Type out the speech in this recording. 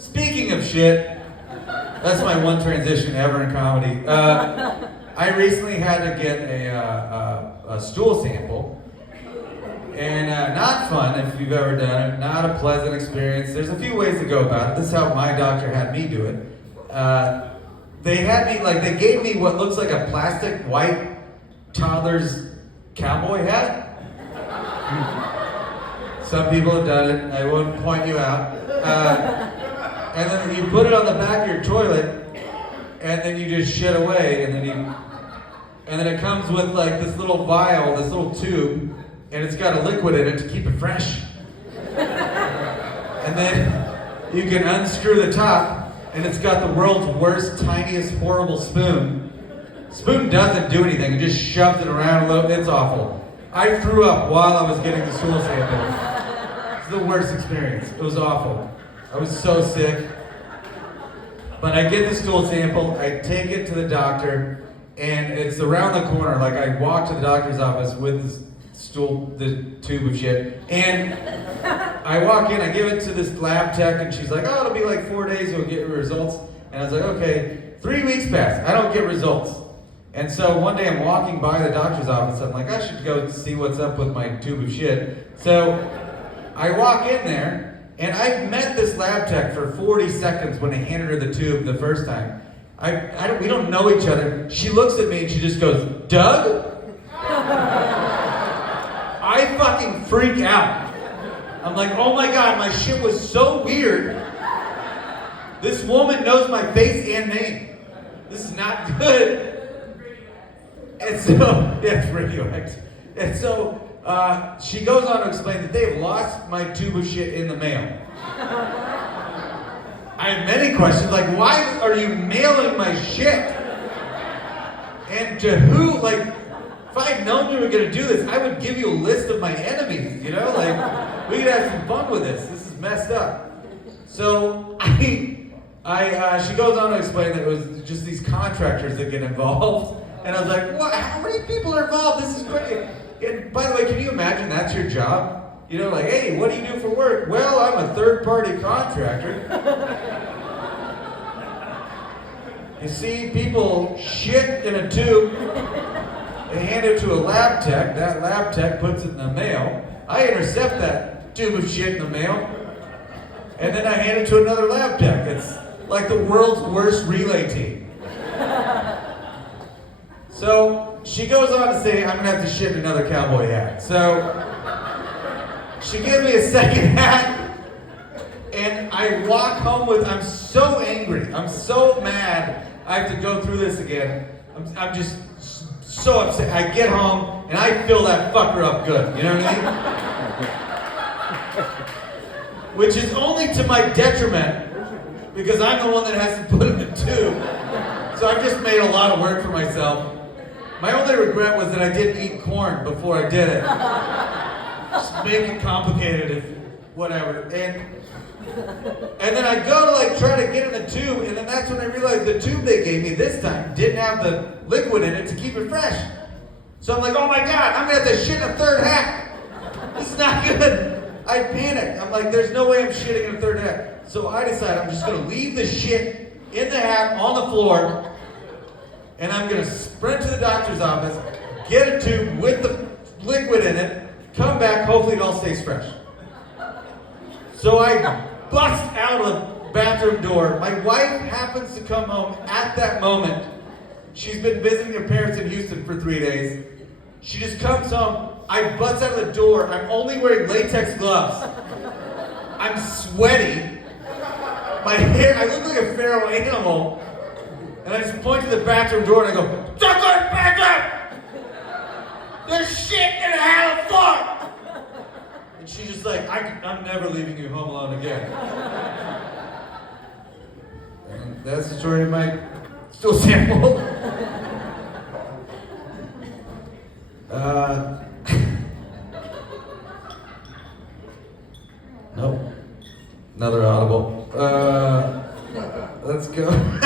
Speaking of shit, that's my one transition ever in comedy. I recently had to get a stool sample, and not fun if you've ever done it, not a pleasant experience. There's a few ways to go about it. This is how my doctor had me do it. They gave me what looks like a plastic white toddler's cowboy hat. Some people have done it, I won't point you out. And then you put it on the back of your toilet, and then you just shit away, and then it comes with like this little vial, this little tube, and it's got a liquid in it to keep it fresh. And then you can unscrew the top, and it's got the world's worst, tiniest, horrible spoon. Spoon doesn't do anything, it just shoves it around a little, it's awful. I threw up while I was getting the stool sample. It's the worst experience, it was awful. I was so sick. But I get the stool sample, I take it to the doctor, and it's around the corner. Like I walk to the doctor's office with the tube of shit, and I walk in, I give it to this lab tech, and she's like, oh, it'll be like 4 days, you'll get your results. And I was like, okay, 3 weeks pass, I don't get results. And so one day I'm walking by the doctor's office, I'm like, I should go see what's up with my tube of shit. So I walk in there, and I met this lab tech for 40 seconds when I handed her the tube the first time. We don't know each other. She looks at me and she just goes, Doug? I fucking freak out. I'm like, oh my God, my shit was so weird. This woman knows my face and name. This is not good. And so, yeah, it's radioactive. And so, she goes on to explain that they've lost my tube of shit in the mail. I have many questions, like, why are you mailing my shit? And to who? Like, if I had known you were going to do this, I would give you a list of my enemies, you know? Like, we could have some fun with this. This is messed up. So, she goes on to explain that it was just these contractors that get involved. And I was like, what? How many people are involved? This is crazy. And by the way, can you imagine that's your job? You know, like, hey, what do you do for work? Well, I'm a third-party contractor. You see people shit in a tube, they hand it to a lab tech, that lab tech puts it in the mail. I intercept that tube of shit in the mail, and then I hand it to another lab tech. It's like the world's worst relay team. So she goes on to say, I'm gonna have to shit another cowboy hat. So she gives me a second hat, and I walk home I'm so angry, I'm so mad, I have to go through this again. I'm just so upset. I get home, and I fill that fucker up good, you know what I mean? Which is only to my detriment, because I'm the one that has to put in the tube. So I've just made a lot of work for myself. My only regret was that I didn't eat corn before I did it. Just make it complicated, whatever. And then I go to like try to get in the tube, and then that's when I realized the tube they gave me this time didn't have the liquid in it to keep it fresh. So I'm like, oh my God, I'm gonna have to shit in a third hat. This is not good. I panicked. I'm like, there's no way I'm shitting in a third hat. So I decided I'm just gonna leave the shit in the hat on the floor, and I'm gonna sprint to the doctor's office, get a tube with the liquid in it, come back, hopefully it all stays fresh. So I bust out of the bathroom door. My wife happens to come home at that moment. She's been visiting her parents in Houston for 3 days. She just comes home. I bust out of the door. I'm only wearing latex gloves. I'm sweaty. My hair, I look like a feral animal. And I just point to the bathroom door and I go, "Don't go to the bathroom! There's shit in the hat on the floor!" And she's just like, I'm never leaving you home alone again. And that's the story of my stool sample. Nope. Another audible.